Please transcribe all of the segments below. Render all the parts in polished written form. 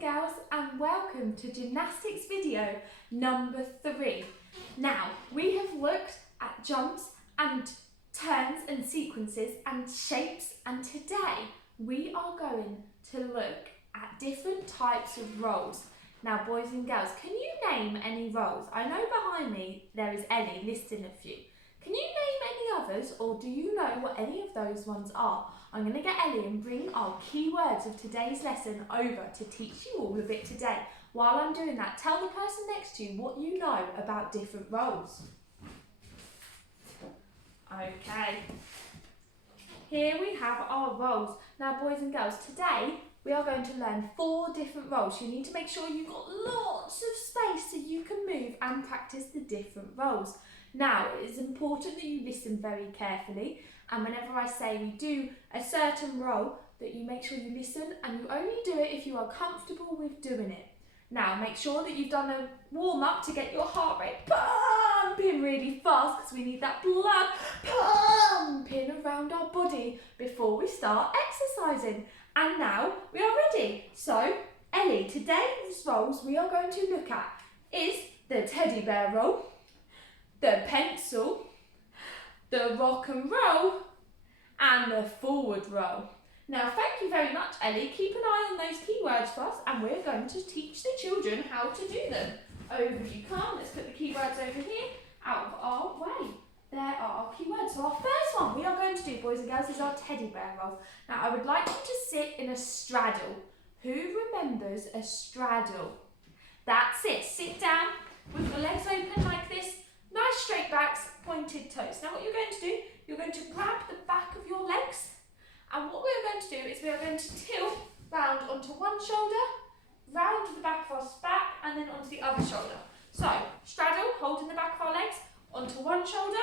and girls, and welcome to gymnastics video number 3. Now, we have looked at jumps and turns and sequences and shapes, and today we are going to look at different types of rolls. Now, boys and girls, can you name any rolls? I know behind me there is Ellie listing a few. Can you name any others, or do you know what any of those ones are? I'm going to get Ellie and bring our key words of today's lesson over to teach you all of it today. While I'm doing that, tell the person next to you what you know about different rolls. Okay, here we have our rolls. Now, boys and girls, today we are going to learn 4 different rolls. You need to make sure you've got lots of space so you can move and practice the different rolls. Now, it is important that you listen very carefully, and whenever I say we do a certain roll, that you make sure you listen, and you only do it if you are comfortable with doing it. Now, make sure that you've done a warm-up to get your heart rate pumping really fast, because we need that blood pumping around our body before we start exercising. And now we are ready. So, Ellie, today's rolls we are going to look at is the teddy bear roll, the pencil, the rock and roll, and the forward roll. Now, thank you very much, Ellie. Keep an eye on those keywords for us, and we're going to teach the children how to do them. Over you come. Let's put the keywords over here, out of our way. There are our keywords. So our first one we are going to do, boys and girls, is our teddy bear roll. Now, I would like you to sit in a straddle. Who remembers a straddle? That's it. Sit down with your legs open like this. Nice straight backs, pointed toes. Now what you're going to do, you're going to grab the back of your legs, and what we're going to do is we are going to tilt round onto one shoulder, round to the back of our back, and then onto the other shoulder. So, straddle, holding the back of our legs, onto one shoulder,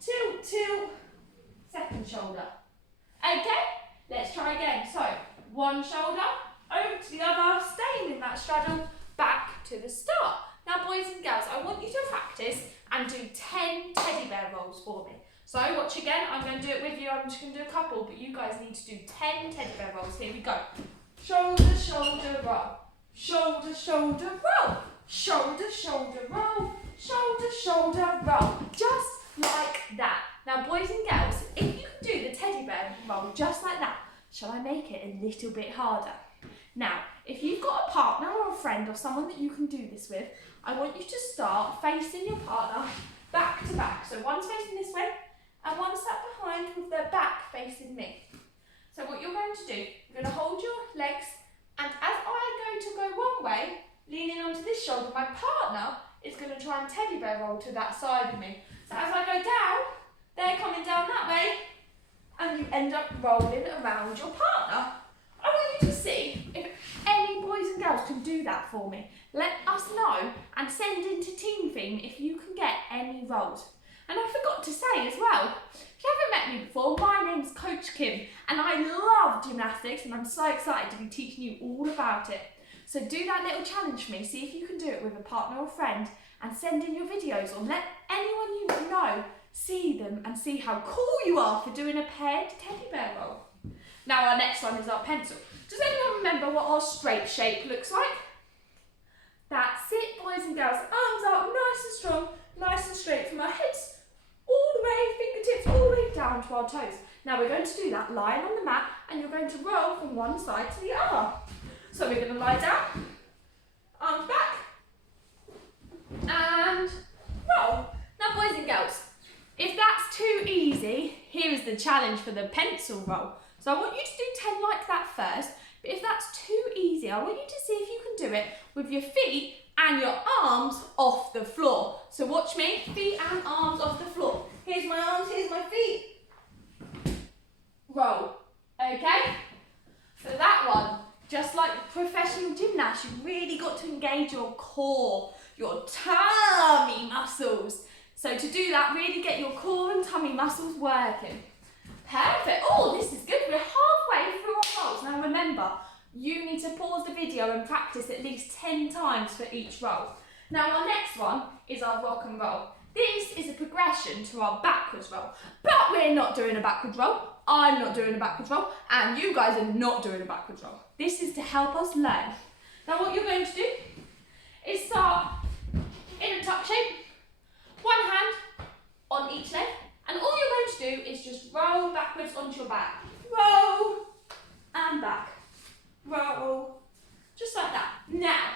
tilt, second shoulder. Okay, let's try again. So, one shoulder, over to the other, staying in that straddle, back to the start. Now, boys and girls, I want you to practice and do 10 teddy bear rolls for me. So watch again, I'm going to do it with you, I'm just going to do a couple, but you guys need to do 10 teddy bear rolls. Here we go. Shoulder, shoulder, roll. Shoulder, shoulder, roll. Shoulder, shoulder, roll. Shoulder, shoulder, roll. Just like that. Now, boys and girls, if you can do the teddy bear roll just like that, shall I make it a little bit harder? Now, if you've got a partner or a friend or someone that you can do this with, I want you to start facing your partner back to back. So one's facing this way and one sat behind with their back facing me. So what you're going to do, you're going to hold your legs, and as I go one way, leaning onto this shoulder, my partner is going to try and teddy bear roll to that side of me. So as I go down, they're coming down that way, and you end up rolling around your partner. I want you to see if any boys and girls can do that for me. Let us know and send into Team Theme if you can get any rolls. And I forgot to say as well, if you haven't met me before, my name's Coach Kim, and I love gymnastics, and I'm so excited to be teaching you all about it. So do that little challenge for me, see if you can do it with a partner or friend, and send in your videos, or let anyone you know see them and see how cool you are for doing a paired teddy bear roll. Now our next one is our pencil. Does anyone remember what our straight shape looks like? That's it, boys and girls. Arms up, nice and strong, nice and straight from our heads all the way, fingertips all the way down to our toes. Now we're going to do that lying on the mat, and you're going to roll from one side to the other. So we're going to lie down, arms back, and roll. Now, boys and girls, if that's too easy, here is the challenge for the pencil roll. So I want you to do 10 like that first, but if that's too easy, I want you to see if you can do it with your feet and your arms off the floor. So watch me, feet and arms off the floor. Here's my arms, here's my feet. Roll, okay? For that one, just like professional gymnasts, you've really got to engage your core, your tummy muscles. So to do that, really get your core and tummy muscles working. Perfect. Oh, this is good. We're halfway through our rolls. Now remember, you need to pause the video and practice at least 10 times for each roll. Now our next one is our rock and roll. This is a progression to our backwards roll, but we're not doing a backwards roll. I'm not doing a backwards roll, and you guys are not doing a backwards roll. This is to help us learn Now what you're going to do is start in a tuck shape, one hand on each leg, and all you're going to do is just roll backwards onto your back. Roll and back. Roll. Just like that. Now,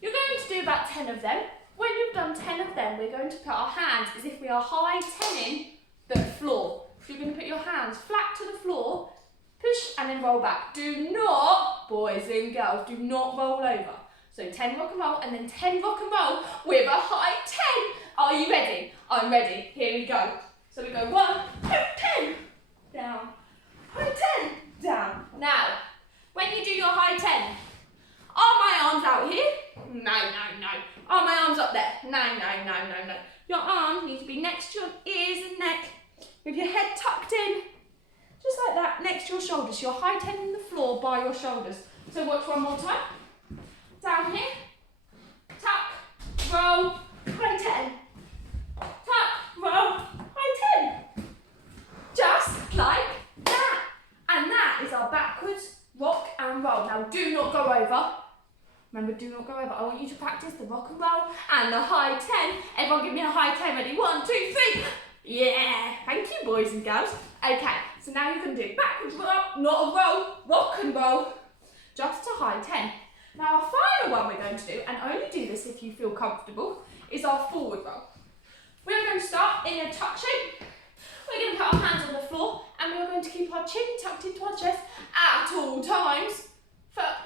you're going to do about 10 of them. When you've done 10 of them, we're going to put our hands as if we are high tenning the floor. So you're going to put your hands flat to the floor, push and then roll back. Do not, boys and girls, do not roll over. So 10 rock and roll and then 10 rock and roll with a high 10. Are you ready? I'm ready. Here we go. So we go 1, 2, 10, down, high 10, down. Now, when you do your high 10, are my arms out here? No, no, no. Are my arms up there? No, no, no, no, no. Your arms need to be next to your ears and neck with your head tucked in. Just like that, next to your shoulders. You're high 10 in the floor by your shoulders. So watch one more time. Down here. Tuck, roll, high 10. Tuck, roll, high 10. Just like that. And that is our backwards rock and roll. Now do not go over. Remember, do not go over. I want you to practice the rock and roll and the high 10. Everyone give me a high 10. Ready? 1, 2, 3. Yeah. Thank you, boys and girls. Okay, so now you can do backwards roll, not a roll, rock and roll. Just a high 10. Now our final one we're going to do, and only do this if you feel comfortable, is our forward roll. We're going to start in a tuck shape. We're going to put our hands on the floor and we're going to keep our chin tucked into our chest at all times.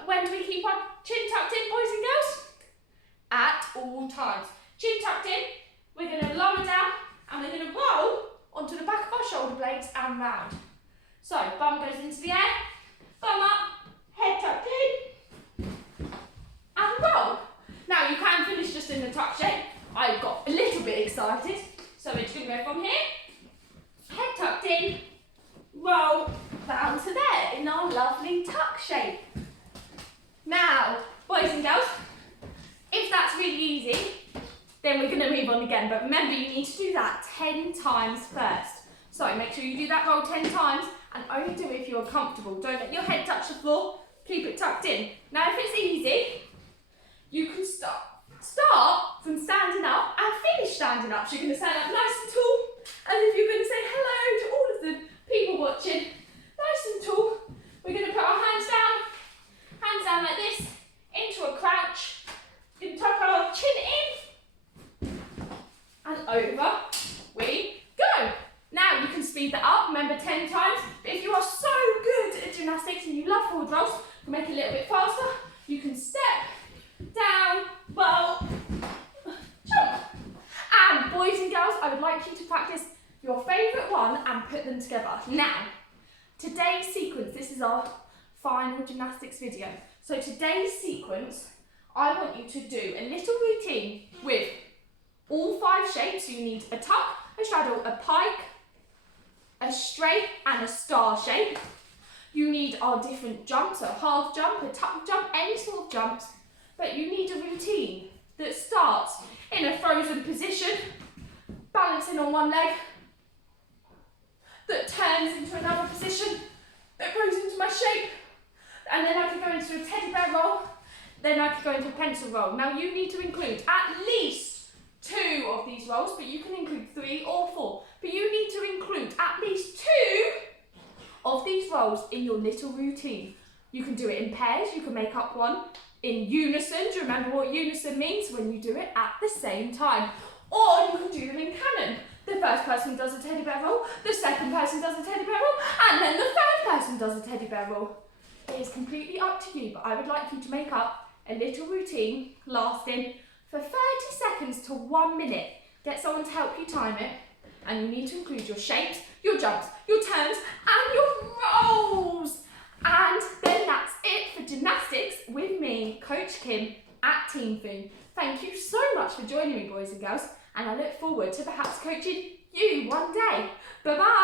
When do we keep our chin tucked in, boys and girls? At all times. Chin tucked in, we're going to lower down and we're going to roll onto the back of our shoulder blades and round. So, bum goes into the air, bum up, head tucked in, and roll. Now you can finish just in the tuck shape. I got a little bit excited, so we're just going to go from here, head tucked in, roll down to there in our lovely tuck shape. Now, boys and girls, if that's really easy, then we're going to move on again. But remember, you need to do that 10 times first. So make sure you do that roll 10 times and only do it if you're comfortable. Don't let your head touch the floor. Keep it tucked in. Now, if it's easy, you can start from standing up and finish standing up. So you're going to stand up nice and tall, as if you're going to say hello to all of the people watching. Nice and tall. We're going to put our hands down like this, into a crouch. You can tuck our chin in, and over we go. Now you can speed that up, remember 10 times. But if you are so good at gymnastics and you love forward rolls, to make it a little bit faster, you can step, down, roll, jump. And boys and girls, I would like you to practice your favourite one and put them together. Now, today's sequence, this is our final gymnastics video. So today's sequence, I want you to do a little routine with all 5 shapes. So you need a tuck, a straddle, a pike, a straight and a star shape. You need our different jumps, so a half jump, a tuck jump, any sort of jumps. But you need a routine that starts in a frozen position, balancing on one leg, that turns into another position, that goes into my shape, and then I could go into a teddy bear roll, then I could go into a pencil roll. Now you need to include at least 2 of these rolls, but you can include 3 or 4. But you need to include at least 2 of these rolls in your little routine. You can do it in pairs, you can make up one in unison. Do you remember what unison means? When you do it at the same time. Or you can do them in canon. The first person does a teddy bear roll, the second person does a teddy bear roll, and then the third person does a teddy bear roll. It is completely up to you, but I would like you to make up a little routine lasting for 30 seconds to 1 minute. Get someone to help you time it, and you need to include your shapes, your jumps, your turns, and your rolls. And then that's it for gymnastics with me, Coach Kim at Team Foom. Thank you so much for joining me, boys and girls, and I look forward to perhaps coaching you one day. Bye-bye.